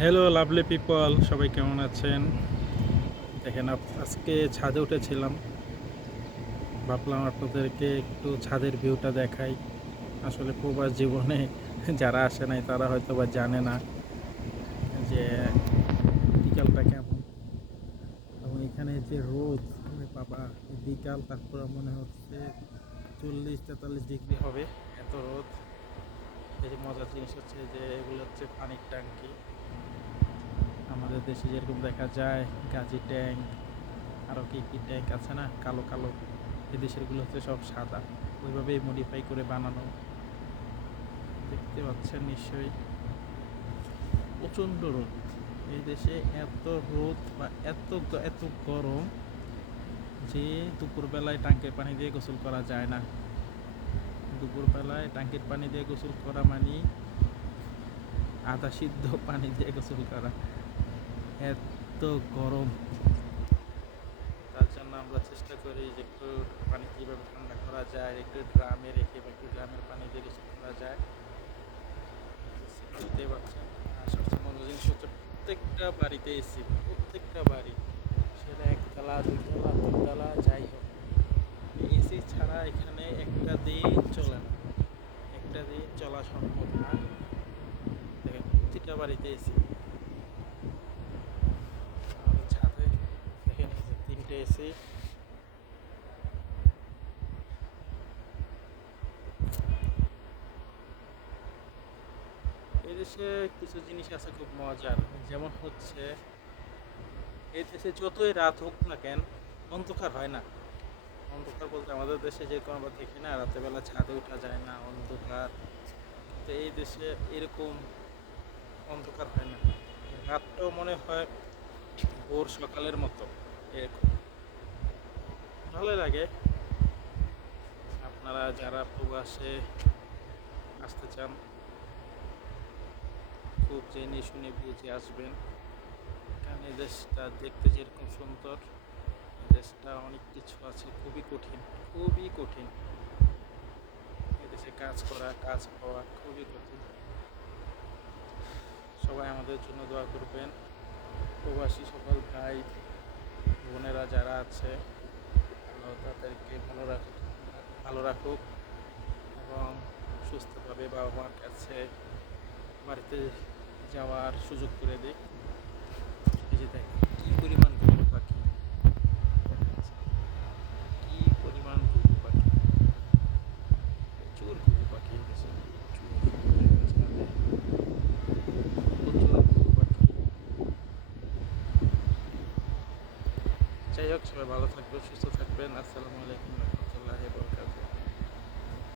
Hello lovely people, সবাই কেমন আছেন? দেখেন, আজকে ছাদে উঠেছিলাম। ভাবলাম আপনাদেরকে একটু ছাদের ভিউটা দেখাই। আসলে প্রবাস জীবনে যারা আসে নাই তারা হয়তো বা জানে না যে বিকালটা কেমন। এবং এখানে যে রোদ, ওরে বাবা, এই বিকাল তারপরে মনে হচ্ছে 40-43 ডিগ্রি হবে, এত রোদ। এই যে মজার জিনিস হচ্ছে যে এগুলো হচ্ছে পানির ট্যাঙ্কি। আমাদের দেশে যেরকম দেখা যায় গাজী ট্যাঙ্ক, আরও কি কি ট্যাঙ্ক আছে না, কালো কালো, এই দেশেরগুলো হচ্ছে সব সাদা, ওইভাবেই মডিফাই করে বানানো। দেখতে পাচ্ছেন নিশ্চয়ই, প্রচণ্ড রোদ এই দেশে। এত রোদ বা এত গরম যে দুপুরবেলায় ট্যাঙ্কের পানি দিয়ে গোসল করা যায় না। দুপুরবেলায় ট্যাঙ্কের পানি দিয়ে গোসল করা মানে আধা সিদ্ধ পানি দিয়ে গোসল করা, এত গরম। তার জন্য আমরা চেষ্টা করি যে একটু পানি কীভাবে ঠান্ডা করা যায়, একটু ড্রামে রেখে বা একটু ড্রামের পানি দিয়ে গোসল করা যায়। বুঝতেই পারছেন। আর সবচেয়ে মজার জিনিস হচ্ছে প্রত্যেকটা বাড়িতে এসি, প্রত্যেকটা বাড়ি, সেটা একতলা দুইতলা তিনতলা যাই হোক, এসি ছাড়া এখানে একটা দিন চলে না, একটা দিন চলা সম্ভব না। দেখেন, প্রতিটা বাড়িতে এসি। আমাদের ছাদে দেখেন এই যে 3টে এসি। এই দেশে কিছু জিনিস আছে খুব মজার, যেমন হচ্ছে এই দেশে যতই রাত হোক না কেন, অন্ধকার হয় না। অন্ধকার বলতে আমাদের দেশে যেরকম আমরা দেখি না, রাতেরবেলা ছাদে ওঠা যায় না, অন্ধকার। তো এই দেশে এরকম অন্ধকার হয় না, রাতটাও মনে হয় ভোর সকালের মতো, এরকম ভালো লাগে। আপনারা যারা প্রবাসে আসতে চান, খুব জেনে শুনে বুঝে আসবেন, কারণ এই দেশটা দেখতে যেরকম সুন্দর, এই দেশটা অনেক কিছু আছে খুবই কঠিন, খুবই কঠিন। এদেশে কাজ করা, কাজ পাওয়া খুবই কঠিন। সবাই আমাদের জন্য দোয়া করবেন। প্রবাসী সকল ভাই বোনেরা যারা আছে, আল্লাহ তাদেরকে ভালো রাখুক এবং সুস্থভাবে বাবা মার কাছে বাড়িতে যাওয়ার সুযোগ করে দিক। এই যে দেখেন কী পরিমাণ ঘুঘু পাখি, কী পরিমাণ ঘুঘু পাখি, প্রচুর ঘুঘু পাখি এদেশে, প্রচুর ঘুঘু পাখি। যাই হোক, সবাই ভালো থাকবেন, সুস্থ থাকবেন। আসসালামু আলাইকুম রহমতুল্লাহি ওয়া বারাকাতুহু।